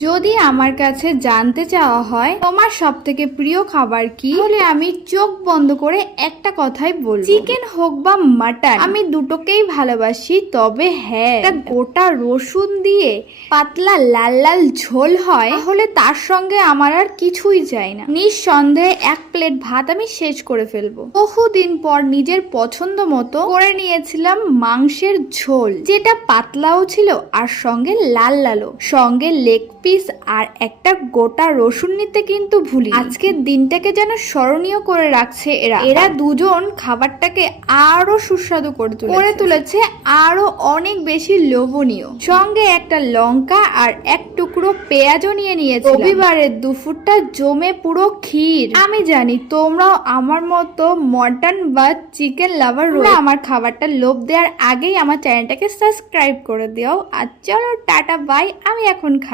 যদি আমার কাছে জানতে চাওয়া হয় তোমার সবথেকে প্রিয় খাবার কি, তাহলে আমি চোখ বন্ধ করে একটা কথাই বলবো, চিকেন হোক বা মাটন, আমি দুটোকেই ভালোবাসি। তবে হ্যাঁ, একটা গোটা রসুন দিয়ে পাতলা লাল লাল ঝোল হয়, তাহলে তার সঙ্গে আমার আর কিছুই চাই না। নিঃসন্দেহে এক প্লেট ভাত আমি শেষ করে ফেলবো। বহুদিন পর নিজের পছন্দ মতো করে নিয়েছিলাম মাংসের ঝোল, যেটা পাতলাও ছিল আর সঙ্গে লাল লালও, সঙ্গে লেগ পিস আর একটা গোটা রসুন নিতে কিন্তু ভুলি। আজকের দিনটাকে যেন স্মরণীয় করে রাখছে এরা দুজন খাবারটাকে আরো সুস্বাদু করে তুলেছে আরো অনেক বেশি লোভনীয়। সঙ্গে একটা লঙ্কা আর এক টুকরো পেঁয়াজও নিয়ে নিয়েছে। রবিবারের দুপুরটা জমে পুরো ক্ষীর। আমি জানি তোমরাও আমার মতো মটন বা চিকেন লাভার রয়েছে। আমার খাবারটা লোভ দেওয়ার আগেই আমার চ্যানেলটাকে সাবস্ক্রাইব করে দিও। আর চলো টাটা বাই, আমি এখন খাই।